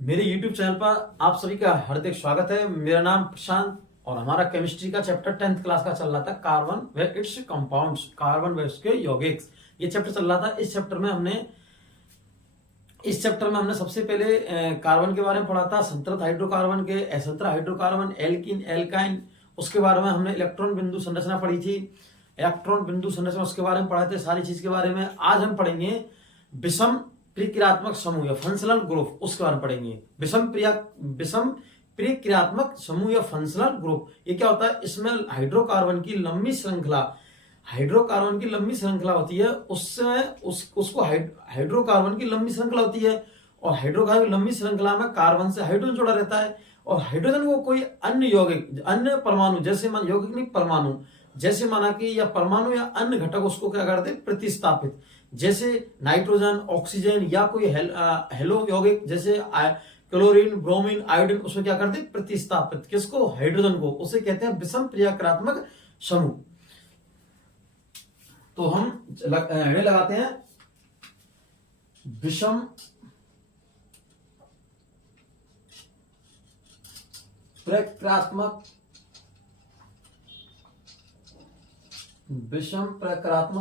मेरे YouTube channel पर आप सभी का हार्दिक स्वागत है। मेरा नाम प्रशांत और हमारा केमिस्ट्री का चैप्टर 10th क्लास का चल रहा था कार्बन व इट्स कंपाउंड्स, कार्बन व इसके यौगिक। ये चैप्टर चल रहा था। इस चैप्टर में हमने सबसे पहले कार्बन के बारे में पढ़ा था, संतृप्त हाइड्रोकार्बन के, असंतृप्त हाइड्रोकार्बन, एल्कीन, एल्काइन। उसके बारे में हमने इलेक्ट्रॉन बिंदु संरचना पढ़ी थी, इलेक्ट्रॉन बिंदु संरचना उसके बारे में पढ़ा थे, सारी चीज के बारे में। आज हम पढ़ेंगे विषम प्रक्रियात्मक समूह या फंक्शनल ग्रुप, उसके बारे में पढ़ेंगे। विषम प्रक्रियात्मक समूह या फंक्शनल ग्रुप ये क्या होता है? इसमें हाइड्रोकार्बन की लंबी श्रृंखला होती है। उसको हाइड्रोकार्बन की लंबी श्रृंखला होती है और हाइड्रोकार्बन की लंबी श्रृंखला में कार्बन से हाइड्रोजन जुड़ा रहता है और हाइड्रोजन को कोई अन्य यौगिक, अन्य परमाणु, जैसे यौगिक नहीं परमाणु, जैसे माना कि या परमाणु या अन्य घटक उसको क्या करते हैं? प्रतिस्थापित। जैसे नाइट्रोजन, ऑक्सीजन या कोई हेलो यौगिक जैसे क्लोरीन, ब्रोमीन, आयोडीन, उसको क्या करते हैं? प्रतिस्थापित। किसको? हाइड्रोजन को। उसे कहते हैं विषम प्रक्रियात्मक समूह। तो हम हेडिंग लगाते हैं विषम प्रक्रियात्मक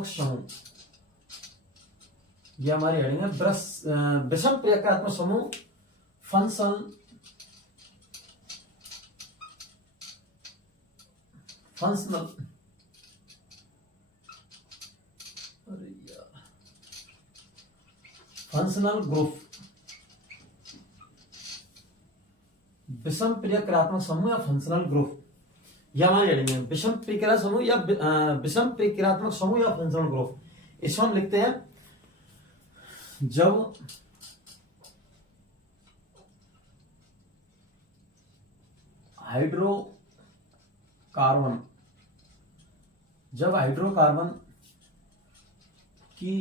समूह। यह हमारी हेडिंग है। विषम प्रक्रियात्मक समूह फंक्शनल ग्रुप। विषम प्रक्रियात्मक समूह या फंक्शनल ग्रुप, यह हमारी हेडिंग है। विषम प्रक्रिया समूह या विषम प्रक्रियात्मक समूह या फंक्शनल ग्रुप। इसमें हम लिखते हैं जब हाइड्रोकार्बन की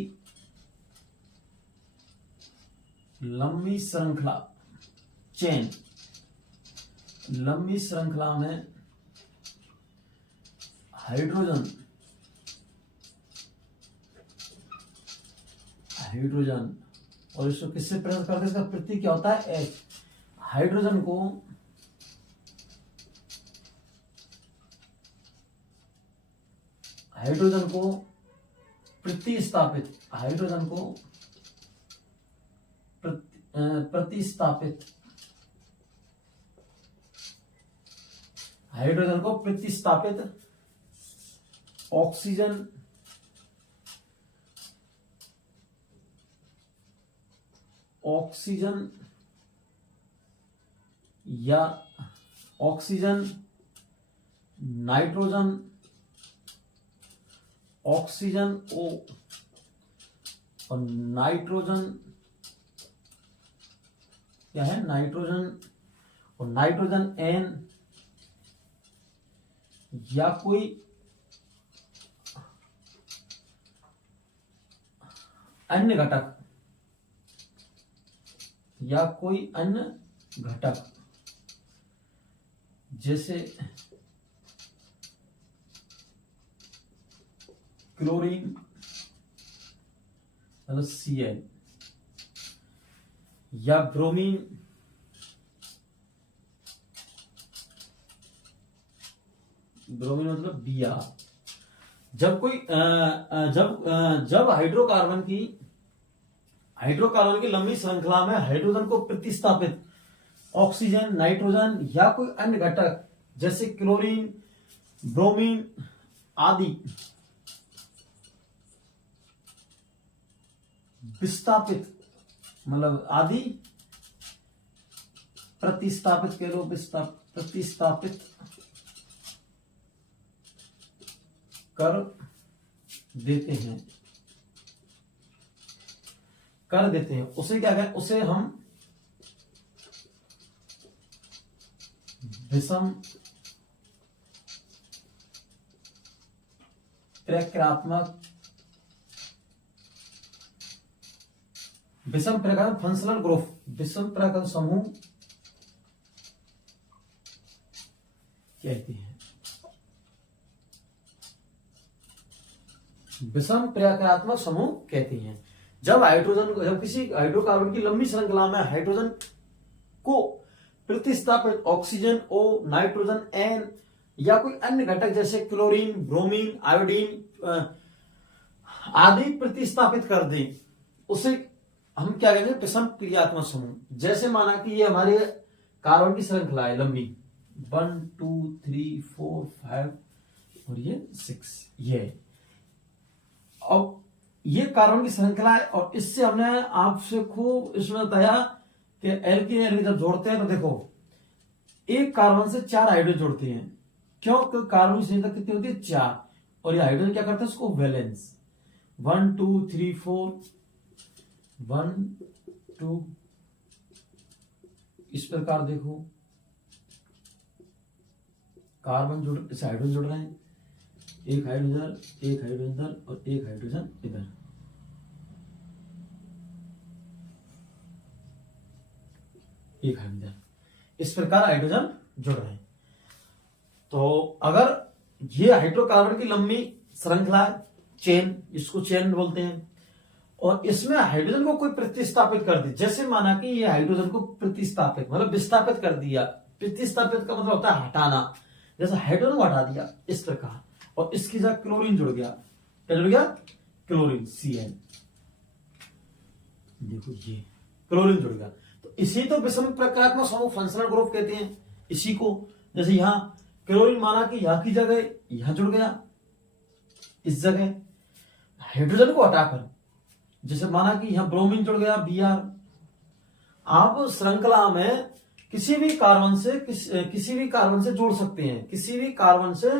लंबी श्रृंखला में हाइड्रोजन और इसको किससे प्रेरित करते हैं? इसका प्रतीक क्या होता है? H। हाइड्रोजन को प्रतिस्थापित ऑक्सीजन, नाइट्रोजन, ऑक्सीजन O और नाइट्रोजन क्या है? नाइट्रोजन और नाइट्रोजन N या कोई अन्य घटक जैसे क्लोरीन मतलब Cl या ब्रोमीन मतलब Br। जब हाइड्रोकार्बन की लंबी श्रृंखला में हाइड्रोजन को प्रतिस्थापित ऑक्सीजन, नाइट्रोजन या कोई अन्य घटक जैसे क्लोरीन, ब्रोमीन आदि विस्थापित मतलब आदि प्रतिस्थापित कह लो, प्रतिस्थापित कर देते हैं उसे क्या कहें? उसे हम विषम प्रक्रियात्मक फंक्शनल ग्रुप, विषम प्रक्रिया समूह कहते हैं। विषम प्रक्रियात्मक समूह कहते हैं। जब किसी हाइड्रोकार्बन की लंबी श्रृंखला में हाइड्रोजन को प्रतिस्थापित ऑक्सीजन O, नाइट्रोजन N या कोई अन्य घटक जैसे क्लोरीन, ब्रोमीन, आयोडीन आदि प्रतिस्थापित कर दे, उसे हम क्या कहेंगे, विषम क्रियात्मक समूह। जैसे माना कि ये हमारे कार्बन की श्रृंखला है लंबी, 1 2 3 4 5 और ये 6, ये अब ये कार्बन की श्रृंखला है। और इससे हमने आपसे खूब इसमें बताया कि एल्कीन एल्कीन जब जोड़ते हैं तो देखो एक कार्बन से 4 हाइड्रोजन जोड़ते हैं। क्यों? क्योंकि कार्बन की श्रृंखला कितनी होती है, 4, और ये हाइड्रोजन क्या करते हैं, उसको वैलेंस 1 2 3 4 1 2, इस प्रकार देखो कार्बन जुड़, इस हाइड्रोजन जुड़ रहे हैं, एक हाइड्रोजन इधर और एक हाइड्रोजन इधर। एक हाइड्रोजन, इस प्रकार हाइड्रोजन जुड़ रहे हैं। तो अगर ये हाइड्रोकार्बन की लंबी श्रृंखला है, चेन, इसको चेन बोलते हैं, और इसमें हाइड्रोजन को कोई प्रतिस्थापित कर दी, जैसे माना कि ये हाइड्रोजन को प्रतिस्थापित मतलब विस्थापित कर दिया। प्रतिस्थापित का मतलब होता है हटाना, जैसे हाइड्रोजन को हटा दिया इस प्रकार, और इसकी जगह क्लोरीन जुड़ गया। क्या जुड़ गया? Chlorine, Cl। देखो ये क्लोरीन जुड़ गया, तो इसी तो विषम प्रक्रियात्मक समूह फंक्शनल ग्रुप कहते हैं इसी को। जैसे यहां क्लोरीन माना कि यहां की जगह यहां जुड़ गया, इस जगह हाइड्रोजन को हटाकर, जैसे माना कि यहां ब्रोमीन जुड़ गया, Br। आप श्रृंखला में किसी भी कार्बन से जोड़ सकते हैं, किसी भी कार्बन से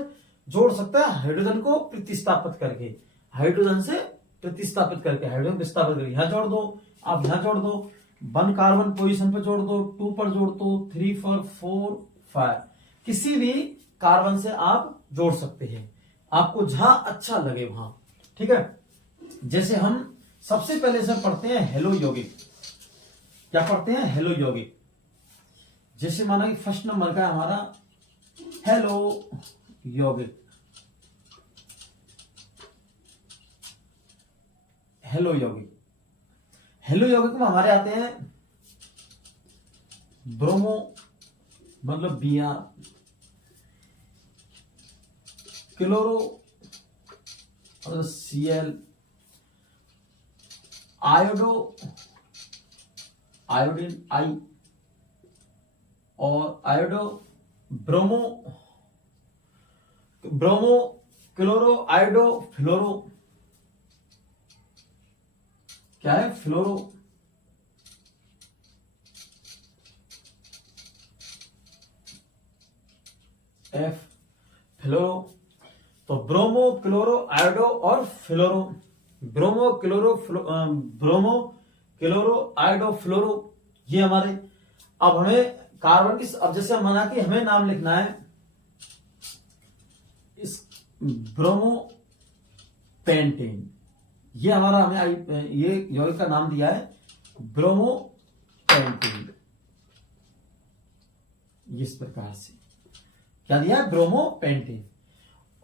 जोड़ सकता है हाइड्रोजन को प्रतिस्थापित करके, हाइड्रोजन से प्रतिस्थापित करके, हाइड्रोजन विस्थापित करके यहां जोड़ दो, आप यहां जोड़ दो, 1 कार्बन पोजीशन पर जोड़ दो, 2 पर जोड़ दो, 3 पर 4 5, किसी भी कार्बन से आप जोड़ सकते हैं, आपको जहां अच्छा लगे वहां। ठीक है, जैसे हम सबसे पहले से पढ़ते हैं हेलो यौगिक। क्या पढ़ते हैं? हेलो यौगिक। जैसे माना कि फर्स्ट नंबर का है हमारा हेलो यौगिक। हेलो यौगिक, हेलो यौगिक में हमारे आते हैं ब्रोमो मतलब Br, क्लोरो मतलब Cl, आयोडीन I, और आयोडो ब्रोमो क्लोरो आयोडो फ्लोरो। क्या है? फ्लोरो। F फ्लोरो। तो ब्रोमो, क्लोरो, आयोडो और फ्लोरो, ब्रोमो क्लोरो आयोडो फ्लोरो, ये हमारे। अब हमें कार्बन की, अब जैसे माना कि हमें नाम लिखना है इस ब्रोमो पेंटेन, ये हमारा हमें ये यौगिक का नाम दिया है ब्रोमो पेंटेन। इस प्रकार से क्या दिया है? Bromo pentane.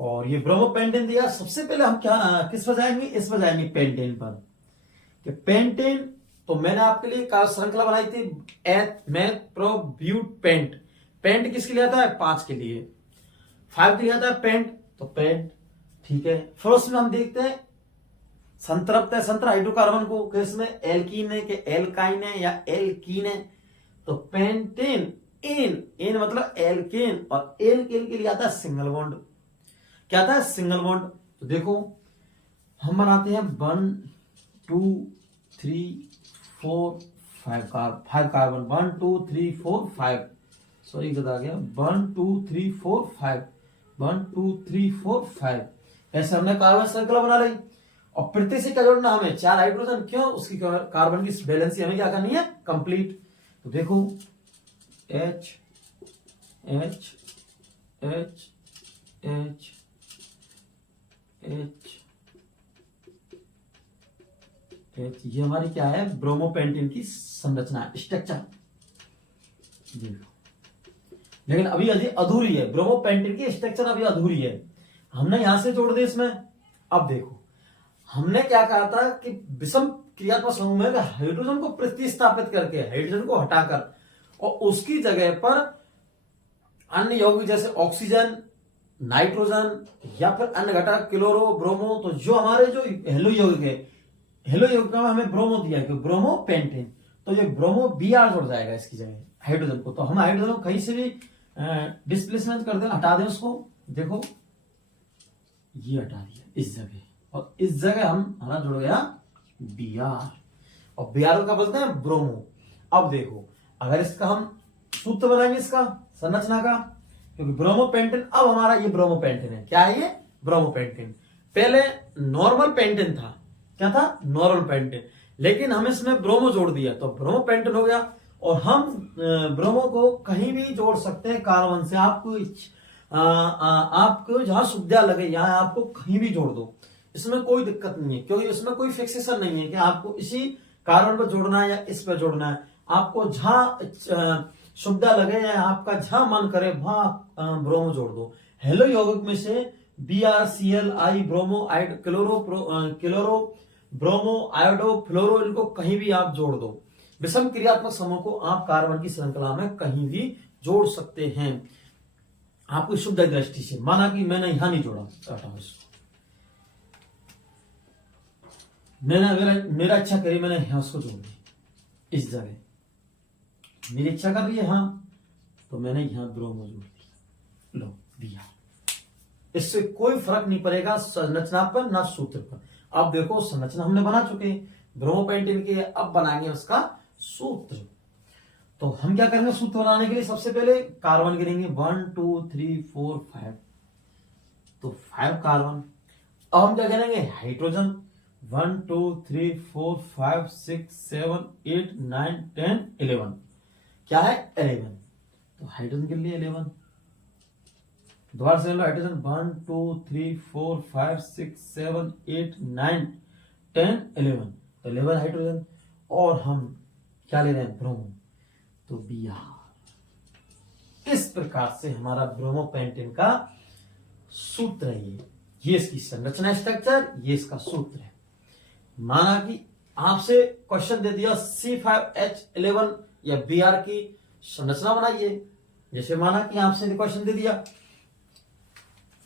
और ये ब्रोमो पेंटेन दिया, सबसे पहले हम क्या किस पर जाएंगे? इस पर जाएंगे पेंटेन पर। कि पेंटेन, तो मैंने आपके लिए श्रृंखला बनाई थी मैथ प्रो ब्यूट पेंट। पेंट किसके लिए आता है? 5 के लिए। 5 के लिए आता है पेंट, तो पेंट ठीक है। फिर उसमें हम देखते हैं संतृप्त है, संतृप्त हाइड्रोकार्बन को, कि इसमें एल्कीन है कि एल्काइन है या एल्कीन है, तो पेंटेन एन मतलब एल्केन, और एल्केन के लिए आता है सिंगल बॉन्ड। क्या आता है? Single bond. तो देखो हम बनाते हैं 1 2 3 4 5 कार्बन, 1 2 3 4 5, सॉरी बता गया, 1 2 3 4 5, 1 2 3 4 5, ऐसे हमने कार्बन श्रृंखला बना ली। और प्रत्येक से क्या जोड़ना हमें? 4 हाइड्रोजन। क्यों? उसकी कार्बन की बैलेंसी हमें क्या करनी है? कंप्लीट। तो देखो H H H H H H, ये हमारी क्या है? ब्रोमोपेंटेन की संरचना, स्ट्रक्चर। लेकिन अभी अधूरी है, ब्रोमोपेंटेन की स्ट्रक्चर अभी अधूरी है, हमने यहां से जोड़ दिया इसमें। अब देखो हमने क्या कहा था कि विषम क्रियात्मक समूह में हाइड्रोजन को प्रतिस्थापित करके, हाइड्रोजन को हटाकर और उसकी जगह पर अन्य यौगिक जैसे ऑक्सीजन, नाइट्रोजन या फिर अन्य घटक क्लोरो, ब्रोमो, तो जो हमारे जो हेलो यौगिक है, हेलो यौगिक में हमें ब्रोमो दिया है, ब्रोमो पेंटेन, तो ये ब्रोमो Br जुड़ जाएगा इसकी जगह हाइड्रोजन को। तो हम हाइड्रोजन को कहीं से भी डिस्प्लेसमेंट कर दें, हटा दें उसको, देखो ये हटा दिया इस जगह, और इस जगह हमारा जुड़ गया Br, और Br का बोलते हैं ब्रोमो। अब देखो अगर इसका हम सूत्र बनाएंगे, इसका संरचना का, क्योंकि ब्रोमो पेंटेन, अब हमारा ये ब्रोमो पेंटेन है। क्या है ये? Bromo pentane. पहले नॉर्मल पेंटेन था, क्या था? नॉर्मल पेंटेन, लेकिन हम इसमें ब्रोमो जोड़ दिया तो ब्रोमो पेंटेन हो गया। और हम ब्रोमो को कहीं भी जोड़ सकते हैं कार्बन से, आपको जहां सुविधा लगे यहां आपको कहीं भी जोड़ दो, इसमें कोई दिक्कत नहीं है, क्योंकि इसमें कोई फिक्सेशन नहीं है कि आपको इसी कार्बन पर जोड़ना है या इस पर जोड़ना है। आपको जहां सुविधा लगे या आपका जहां मन करे वहां ब्रोमो जोड़ दो। हेलो यौगिक में से BrCl bromo chloro bromo iodo fluoro, इनको कहीं भी आप जोड़ दो। विषम क्रियात्मक समूह को आप कार्बन की श्रृंखला में कहीं भी जोड़ सकते हैं आपकी शुद्ध दृष्टि से। माना कि मैंने यहां नहीं जोड़ा, इसको मैंने मेरा इच्छा करी, मैंने यहां उसको जोड़ दी इस जगह, मेरी इच्छा कर रही है हाँ, तो मैंने यहां ब्रोमो जोड़ दिया, लो दिया। इससे कोई फर्क नहीं पड़ेगा संरचना पर ना सूत्र पर। अब देखो संरचना हमने बना चुके हैं ब्रोमो पेंटेन की, अब बनाएंगे उसका सूत्र। तो हम क्या करेंगे सूत्र बनाने के लिए? सबसे पहले कार्बन गिनेंगे 1 2 3 4 5, तो 5 कार्बन। अब हम क्या करेंगे? हाइड्रोजन 1 2 3 4 5 6 7 8 9 10 11, क्या है? 11। तो हाइड्रोजन के लिए 11, दोबारा से हाइड्रोजन 1 2 3 4 5 6 7 8 9 10 11, तो 11 हाइड्रोजन। और हम क्या ले रहे हैं? ब्रोमो, तो Br। इस प्रकार से हमारा ब्रोमो पेंटेन का सूत्र है ये इसकी संरचना स्ट्रक्चर, ये इसका सूत्र है। माना कि आपसे क्वेश्चन दे दिया C5H11 या Br की संरचना बनाइए, जैसे माना कि आपसे क्वेश्चन दे दिया,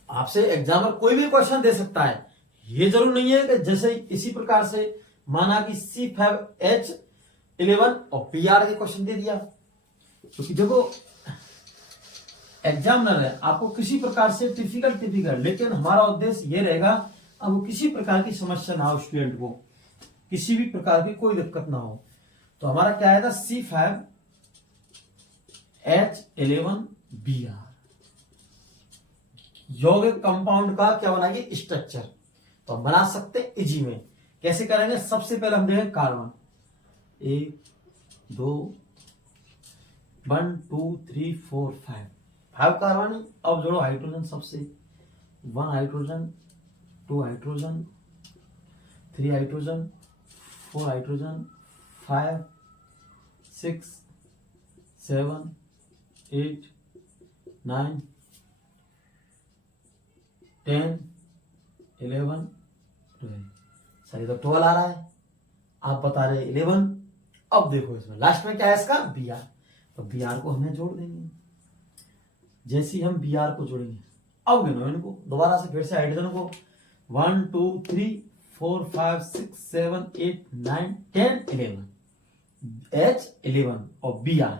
आपसे एग्जामर कोई भी क्वेश्चन दे सकता है, ये जरूर नहीं है कि जैसे इसी प्रकार से माना कि C5H11 और Br के क्वेश्चन दे दिया, क्योंकि देखो एग्जामिनर है, आपको किसी प्रकार से डिफिकल्ट, लेकिन हमारा उद्देश्य ये रहेगा अब किसी प्रकार की समस्या ना हो, स्टूडेंट को किसी भी प्रकार की कोई दिक्कत ना हो। तो हमारा क्या आएगा? C5H11 Br यौगिक कंपाउंड का क्या बनाएंगे? स्ट्रक्चर। तो हम बना सकते हैं इजी में। कैसे करेंगे? सबसे पहले हम देखेंगे कार्बन 1 2 1 2 3 4 5 कार्बन। अब जोड़ो हाइड्रोजन, सबसे 1 hydrogen 2 hydrogen 3 hydrogen 4 hydrogen 5 6 7 8 9 10 11 12। Sir ये तो 12 आ रहा है, आप बता रहे 11। अब देखो इसमें लास्ट में क्या है इसका? Br। तो Br को हमें जोड़ देंगे। जैसे ही हम Br को जोड़ेंगे, अब गिनो इनको दोबारा से, फिर से हाइड्रोजन को 1 2 3 4 5 6 7 8 9 10 11 H11 और Br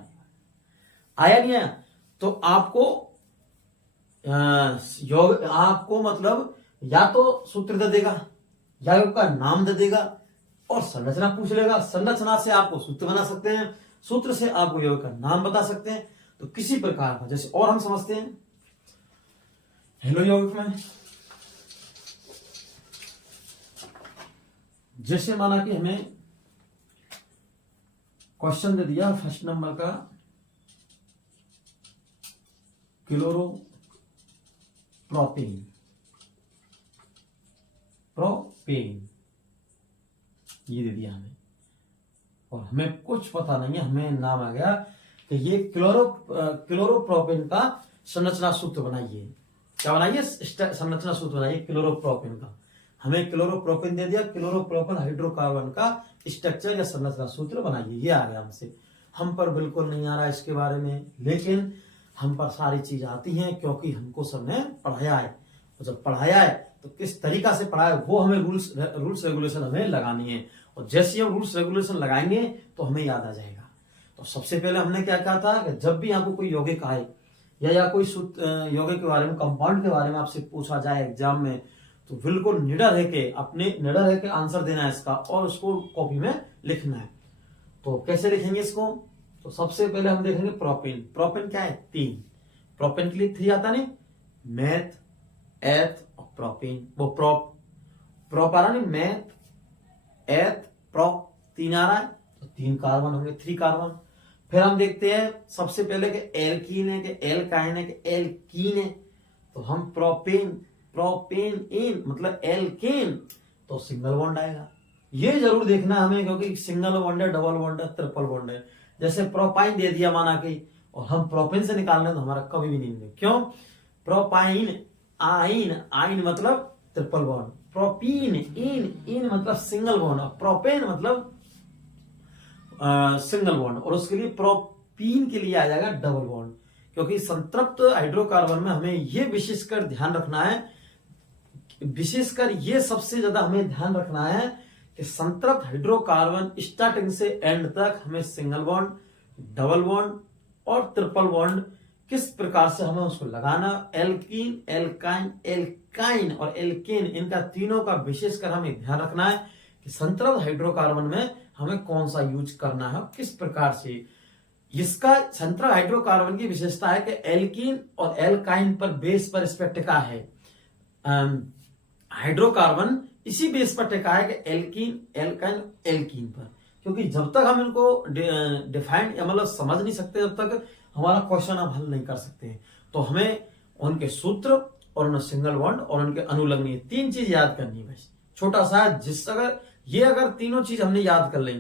आया नहीं आया? तो आपको मतलब या तो सूत्र दे देगा या उसका नाम दे देगा और संरचना पूछ लेगा। संरचना से आपको सूत्र बना सकते हैं, सूत्र से आपको यौगिक का नाम बता सकते हैं। तो किसी प्रकार का जैसे और हम समझते हैं हेलो यौगिक में, जैसे माना कि हमें क्वेश्चन दे दिया फर्स्ट नंबर का क्लोरोप्रोपेन ये दे दिया हमें, और हमें कुछ पता नहीं है, हमें नाम आ गया कि ये क्लोरोप्रोपेन का संरचना सूत्र बनाइए। क्या बनाइए? संरचना सूत्र बनाइए क्लोरोप्रोपेन का। हमें क्लोरोप्रोपेन दे दिया, क्लोरोप्रोपेन हाइड्रोकार्बन का स्ट्रक्चर या संरचना सूत्र बनाइए, ये आ गया हमसे। हम पर बिल्कुल नहीं आ रहा इसके बारे में, लेकिन हम पर सारी चीज आती हैं क्योंकि हमको सबने पढ़ाया है। और जब पढ़ाया है तो किस तरीका से पढ़ाया है वो हमें रूल्स रेगुलेशन हमें लगानी है, और जैसे हम रूल्स रेगुलेशन लगाएंगे तो हमें याद आ जाएगा। तो सबसे पहले हमने क्या कहा था कि जब भी आपको कोई यौगिक आए या कोई यौगिक के बारे में, कंपाउंड के बारे में आपसे पूछा जाए एग्जाम में, तो बिल्कुल निडर है के आंसर देना है इसका, और उसको कॉपी में लिखना है। तो कैसे लिखेंगे इसको? तो सबसे पहले हम देखेंगे प्रोपेन। प्रोपेन क्या है? 3। प्रोपेन के लिए 3 आता नहीं, मैथ, एथ और प्रोपेन। वो प्रोप आ रहा नहीं, मैथ, एथ, प्रोप 3 आ रहा है, तो 3 कार्बन होंगे, 3 कार्बन। फिर हम देखते हैं सबसे पहले कि एल्कीन है कि एल्काइन है कि एल्कीन है, तो हम प्रोपेन इन मतलब एल्केन, तो सिंगल बॉन्ड आएगा। ये जरूर देखना हमें, क्योंकि सिंगल बॉन्ड है, डबल बॉन्ड है, ट्रिपल बॉन्ड है। जैसे प्रोपाइन दे दिया माना कि, और हम प्रोपेन से निकालना तो हमारा कभी भी नहीं मिलेगा। क्यों? प्रोपाइन आइन मतलब ट्रिपल बॉन्ड, प्रोपीन इन मतलब सिंगल बॉन्ड, प्रोपेन मतलब सिंगल बॉन्ड, और उसके लिए प्रोपीन के लिए आ जाएगा डबल बॉन्ड। क्योंकि संतृप्त हाइड्रोकार्बन में हमें ये विशेषकर ध्यान रखना है, विशेषकर ये सबसे ज्यादा हमें ध्यान रखना है कि संतृप्त हाइड्रोकार्बन स्टार्टिंग से एंड तक हमें सिंगल बॉन्ड, डबल बॉन्ड और ट्रिपल बॉन्ड किस प्रकार से हमें उसको लगाना। एल्कीन, एल्काइन और एल्केन, इनका तीनों का विशेषकर हमें ध्यान रखना है कि संतृप्त हाइड्रोकार्बन में हमें कौन सा यूज करना है, किस प्रकार से। इसका संतृप्त हाइड्रोकार्बन की विशेषता है कि एल्कीन और एल्काइन पर बेस पर इस पर टिका है। हाइड्रोकार्बन इसी बेस पर टिका है कि एल्कीन, एल्काइन, एल्कीन पर, क्योंकि जब तक हम इनको डिफाइन या मतलब समझ नहीं सकते, जब तक हमारा क्वेश्चन आप हल नहीं कर सकते। तो हमें उनके सूत्र और उनके सिंगल बॉन्ड और उनके अनुलग्नीय 3 चीज याद करनी है बस। छोटा सा अगर तीनों चीज हमने याद कर ली,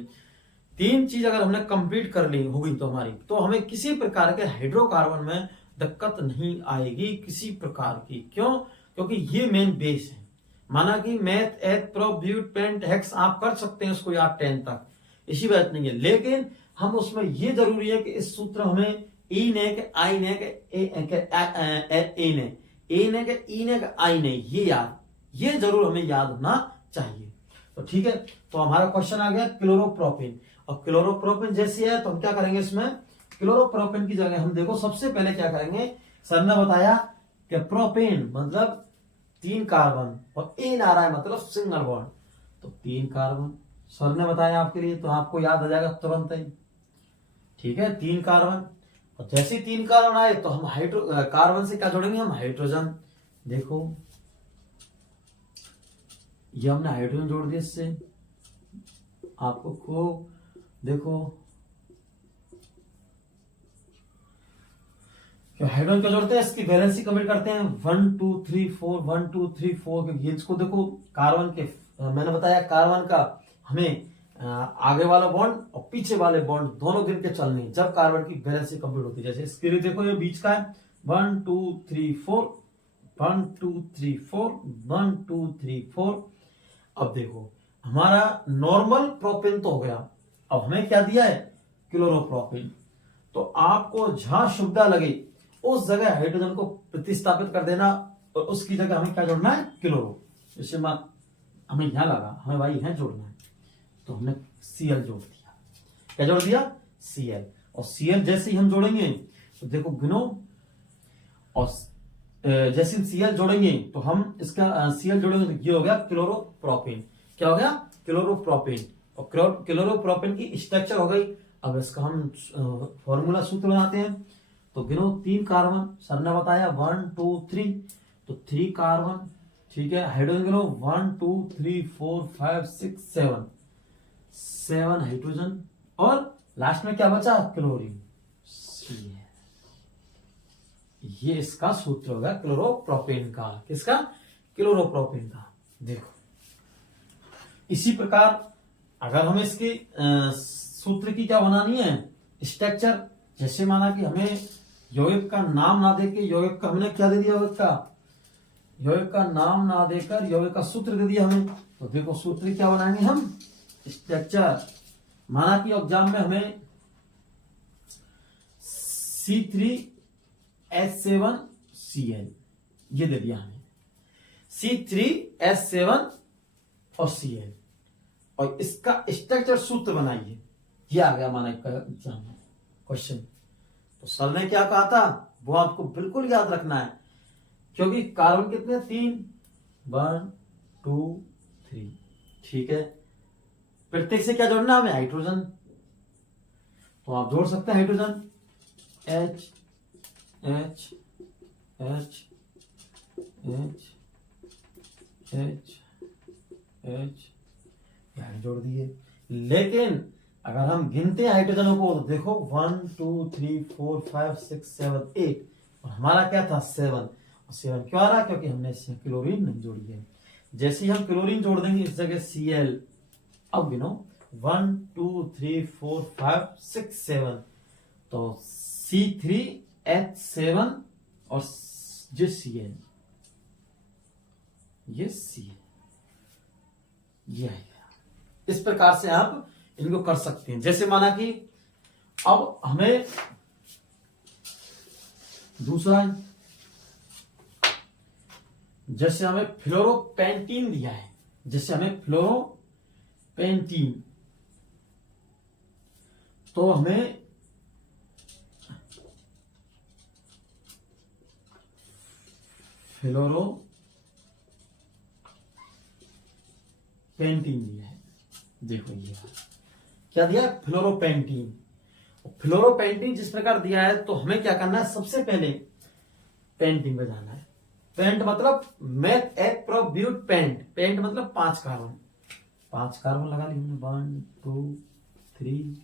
3 चीज अगर हमने कंप्लीट कर ली होगी तो हमारी, तो हमें किसी प्रकार के हाइड्रोकार्बन में दिक्कत नहीं आएगी किसी प्रकार की। क्यों? क्योंकि ये मेन बेस है। माना कि मैथ, एथ, प्रोप, ब्यूट, पेंट, हेक्स आप कर सकते हैं उसको याद 10 तक, इसी बात नहीं है, लेकिन हम उसमें ये जरूरी है कि इस सूत्र हमें इन है कि आइन है कि एन है, एन है कि इन है कि आइन है, ये जरूर हमें याद होना चाहिए। तो ठीक है, तो हमारा क्वेश्चन आ गया क्लोरोप्रोपेन। और क्लोरोप्रोपेन जैसे है तो हम क्या करेंगे, इसमें क्लोरोप्रोपेन की जगह हम देखो सबसे पहले क्या करेंगे, सर ने बताया कि प्रोपेन मतलब 3 कार्बन और एन आ रहा है मतलब सिंगल बॉन्ड, तो 3 कार्बन सर ने बताया आपके लिए, तो आपको याद आ जाएगा तुरंत ही। ठीक है, 3 कार्बन, और जैसे 3 कार्बन आए तो हम कार्बन से क्या जोड़ेंगे, हम हाइड्रोजन। देखो ये हमने हाइड्रोजन जोड़ दिया, इससे आपको खूब देखो हाइड्रोजन क्या जोड़ते हैं, इसकी वैलेंसी कंप्लीट करते हैं 1 2 3 4 1 2 3 4 क्योंकि इसको देखो कार्बन के मैंने बताया कार्बन का हमें आगे वाला बॉन्ड और पीछे वाले बॉन्ड दोनों गिन के चलने जब कार्बन की वैलेंसी कंप्लीट होती है। जैसे इसके लिए देखो ये बीच का है 1 2 3 4 1 2 3 4 1 2 3 4। अब देखो हमारा नॉर्मल प्रोपेन तो हो गया, अब हमें क्या दिया है क्लोरोप्रोपेन। तो आपको जहां सुविधा लगे उस जगह हाइड्रोजन को प्रतिस्थापित कर देना और उसकी जगह हमें क्या जोड़ना है क्लोरो। जैसे हमें यहां लगा हमें भाई यहां जोड़ना है तो हमने Cl जोड़ दिया। क्या जोड़ दिया? Cl। और Cl जैसे ही हम जोड़ेंगे तो देखो गिनो, और जैसे Cl जोड़ेंगे तो हम इसका Cl जोड़ेंगे तो ये हो गया क्लोरोप्रोपेन। क्या हो गया? क्लोरोप्रोपेन। और क्लोरोप्रोपेन की स्ट्रक्चर हो गई। अब इसका हम फॉर्मूला सूत्र बनाते हैं। तो गिनो 3 कार्बन सर ने बताया 1 2 3, तो 3 कार्बन। ठीक है, हाइड्रोजन गिनो 1 2 3 4 5 6 7 हाइड्रोजन, और लास्ट में क्या बचा क्लोरीन। ये इसका सूत्र होगा क्लोरोप्रोपेन का। किसका? क्लोरोप्रोपेन का। देखो इसी प्रकार अगर हमें इसकी सूत्र की क्या बनानी है स्ट्रक्चर, जैसे माना कि हमें यौगिक का नाम ना देके यौगिक का हमने क्या दे दिया, यौगिक का नाम ना देकर यौगिक का सूत्र दे दिया हमें। तो देखो सूत्र क्या बनाएंगे हम स्ट्रक्चर। माना कि एग्जाम में हमें C3H7Cl, ये दे दिया हमें C3H7 और Cl, और इसका स्ट्रक्चर सूत्र बनाइए। ये आ गया हमारा एग्जाम में क्वेश्चन। तो सर ने क्या कहा था वो आपको बिल्कुल याद रखना है, क्योंकि कार्बन कितने 3, 1 2 3, ठीक है। प्रत्येक से क्या जोड़ना हमें हाइड्रोजन, तो आप जोड़ सकते हैं hydrogen H H H H H H, यार जोड़ दिए। लेकिन अगर हम गिनते हैं हाइड्रोजनों को तो देखो 1 2 3 4 5 6 7 8, और हमारा क्या था 7, और 7 क्यों आ रहा, क्योंकि हमने इसमें क्लोरीन नहीं जोड़ी है। जैसे ही हम क्लोरीन जोड़ देंगे इस जगह Cl, अब गिनो 1 2 3 4 5 6 7, तो C3H7 और ये Cl, ये Cl, ये है। इस प्रकार से आप इनको कर सकते हैं। जैसे माना कि अब हमें दूसरा, जैसे हमें फ्लोरोपेंटीन दिया है, जैसे हमें फ्लोरोपेंटीन, तो हमें फ्लोरोपेंटीन दिया है। देखो ये क्या दिया है, फ्लोरोपेंटीन। फ्लोरोपेंटीन जिस प्रकार दिया है तो हमें क्या करना है, सबसे पहले पेंटिंग पे जाना है। पेंट मतलब मेथ एक प्रोब्यूट पेंट, पेंट मतलब 5 कार्बन, 5 कार्बन लगा ली हमने, 1 2 3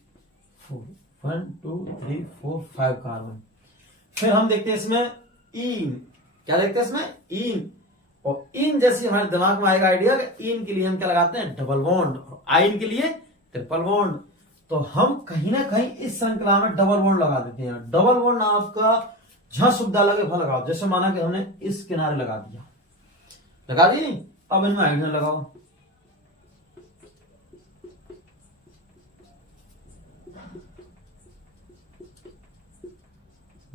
4, 1 2 3 4 5 कार्बन। फिर हम देखते हैं इसमें इन, क्या देखते हैं इसमें इन, और इन जैसे हमारे दिमाग में आएगा आइडिया, इन के लिए हम क्या लगाते हैं डबल बॉन्ड, और आइन के लिए ट्रिपल बॉन्ड। तो हम कहीं ना कहीं इस श्रृंखला में डबल बॉन्ड लगा देते हैं। डबल बॉन्ड आपका जहां सुविधा लगे वहां लगाओ। जैसे माना कि हमने इस किनारे लगा दिया, लगा दी नहीं, अब इनमें हाइड्रोजन लगाओ,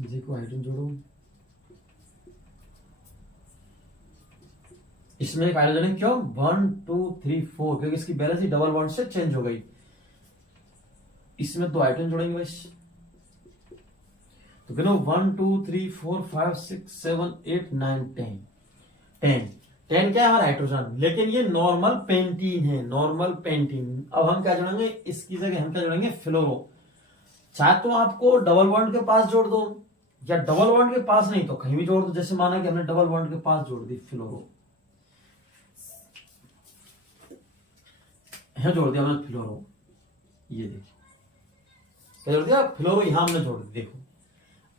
देखो हाइड्रोजन जोड़ो, इसमें एक हाइड्रोजन है, क्यों 1 2 3 4, क्योंकि इसकी बैलेंस ही डबल बॉन्ड से चेंज हो गई। इसमें 2 हाइड्रोजन जोड़ेंगे बस, तो गिनो 1 2 3 4 5 6 7 8 9 10, 10 क्या है हमारा हाइड्रोजन, लेकिन ये नॉर्मल पेंटीन है, नॉर्मल पेंटीन। अब हम क्या जोड़ेंगे, इसकी जगह हम क्या जोड़ेंगे फ्लोरो। चाहे तो आपको डबल बॉन्ड के पास जोड़ दो, या डबल बॉन्ड के पास नहीं तो कहीं भी जोड़ दो। जैसे माना कि हमने डबल बॉन्ड के पास जोड़ दी फ्लोरो, यहां जोड़ दिया हमने फ्लोरो, ये देखिए क्या जोड़ दिया फ्लोरो, यहां हमने जोड़ दिया। देखो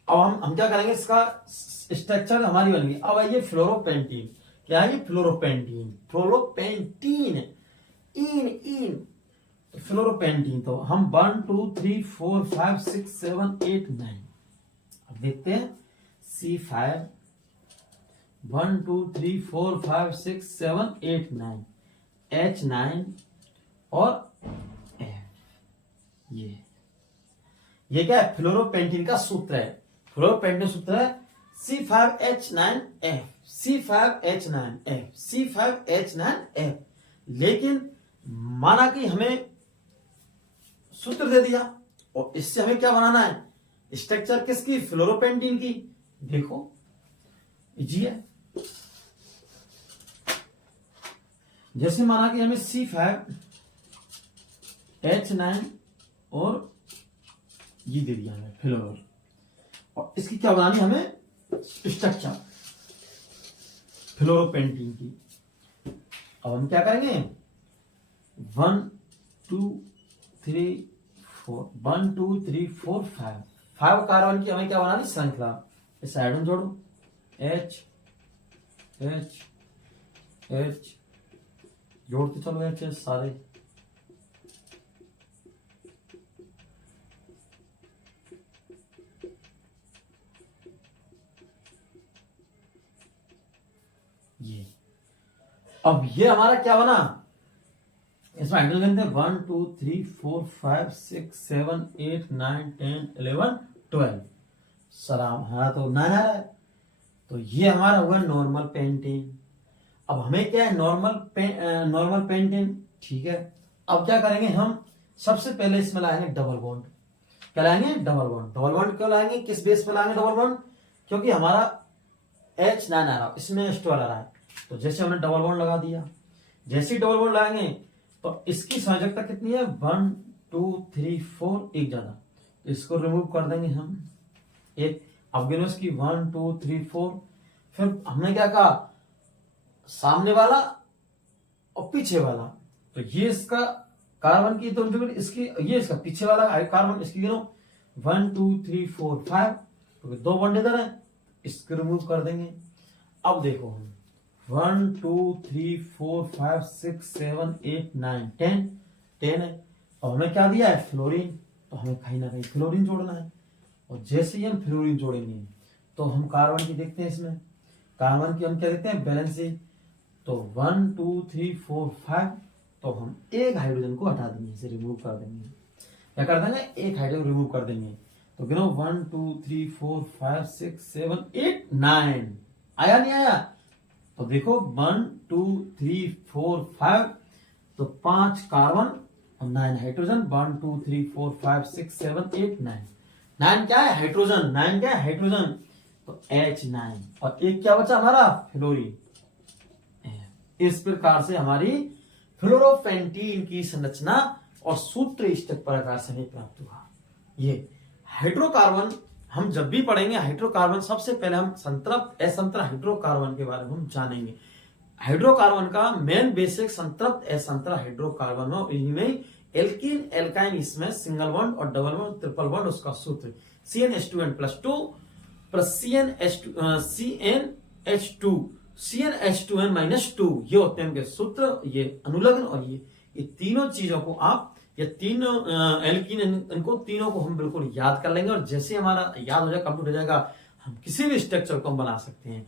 अब हम क्या करेंगे, इसका स्ट्रक्चर हमारी बनेगी। अब आइए फ्लोरोपेंटीन, क्या है ये फ्लोरोपेंटीन, फ्लोरोपेंटीन इन इन फ्लोरोपेंटीन। तो हम 1 2 3 4 5 6 7 8 9, अब देखते हैं C5, 1 2 3 4 5 6 7 8 9, H9 और F। ये क्या है, फ्लोरोपेंटीन का सूत्र है। फ्लोरोपेंटीन सूत्र है C5H9F, C5H9F, C5H9F। लेकिन माना कि हमें सूत्र दे दिया, और इससे हमें क्या बनाना है, स्ट्रक्चर किसकी, फ्लोरोपेंटीन की। देखो इजी है। जैसे माना कि हमें C5H9 और ये दे दिया हमें फ्लोरो, और इसकी क्या बनानी हमें स्ट्रक्चर फ्लोरोपेंटीन की। अब हम क्या करेंगे, 1 2 3 4, 1 2 3 4 5 कार्बन की हमें क्या बनानी श्रृंखला। इस हाइड्रोजन जोड़ो, H H H, जोड़ते चलो H सारे, ये। अब ये हमारा क्या बना, इसमें हाइड्रोजन थे 1 2 3 4 5 6 7 8 9 10 11 12, सलाम, हमारा तो 9 आ रहा है। तो ये हमारा हुआ नॉर्मल पेंटेन। अब हमें क्या है, नॉर्मल पेंटेन, ठीक है। अब क्या करेंगे हम, सबसे पहले इसमें लाएंगे डबल बॉन्ड। क्या लाएंगे, डबल बॉन्ड। डबल बॉन्ड क्यों लाएंगे, किस बेस पे लाएंगे डबल बॉन्ड, क्योंकि हमारा H9 आ रहा है, इसमें H12 आ रहा है। तो जैसे हमने डबल बॉन्ड लगा दिया, जैसे ही डबल बॉन्ड लगाएंगे तो इसकी संयोजकता कितनी है, 1 2 3 4, एक ज्यादा, तो इसको रिमूव कर देंगे हम एक। अब गिनो इसकी 1 2 3 4। फिर हमने क्या कहा, सामने वाला और पीछे वाला, तो ये इसका कार्बन की, तो इसकी, ये इसका पीछे वाला कार्बन, इसकी गिनो 1 2 3 4 5, तो 2 बॉन्ड इधर है, इसको रिमूव कर देंगे। अब देखो हम 1 2 3 4 5 6 7 8 9 10 है। और हमें क्या दिया है, फ्लोरीन, तो हमें कहीं ना कहीं फ्लोरीन जोड़ना है। और जैसे ही हम फ्लोरीन जोड़ेंगे तो हम कार्बन की देखते हैं, इसमें कार्बन की हम क्या देखते हैं, बैलेंस। तो 1 2 3 4 5, तो हम एक हाइड्रोजन को हटा देंगे, इसे रिमूव कर देंगे। क्या कर देंगे, एक हाइड्रोजन रिमूव कर देंगे। तो गिनो 1 2 3 4 5 6 7 8 9, आया नहीं आया, तो देखो 1 2 3 4 5, तो 5 कार्बन और 9 हाइड्रोजन। 1 2 3 4 5 6 7 8 9, 9 क्या है, हाइड्रोजन, 9 क्या है, हाइड्रोजन, तो H9, और एक क्या बचा हमारा, फ्लोरीन। इस प्रकार से हमारी फ्लोरोपेंटीन की संरचना और सूत्र इस प्रकार से हमें प्राप्त हुआ। ये हाइड्रोकार्बन हम जब भी पढ़ेंगे हाइड्रोकार्बन, सबसे पहले हम संतृप्त असंतृप्त हाइड्रोकार्बन के बारे में हम जानेंगे। हाइड्रोकार्बन का मेन बेसिक संतृप्त असंतृप्त हाइड्रोकार्बन हो, इनमें एल्कीन एल्काइन, इसमें सिंगल बॉन्ड और डबल बॉन्ड ट्रिपल बॉन्ड, उसका सूत्र CnH2n+2 प्लस CnH2 CnH2n-2, ये होते हैं उनके सूत्र, ये अनुलग्न, और ये तीनों चीजों को आप, ये तीनों एल्कीन, इनको तीनों को हम बिल्कुल याद कर लेंगे, और जैसे हमारा याद हो जाए, कंप्लीट हो जाएगा, हम किसी भी स्ट्रक्चर को हम बना सकते हैं।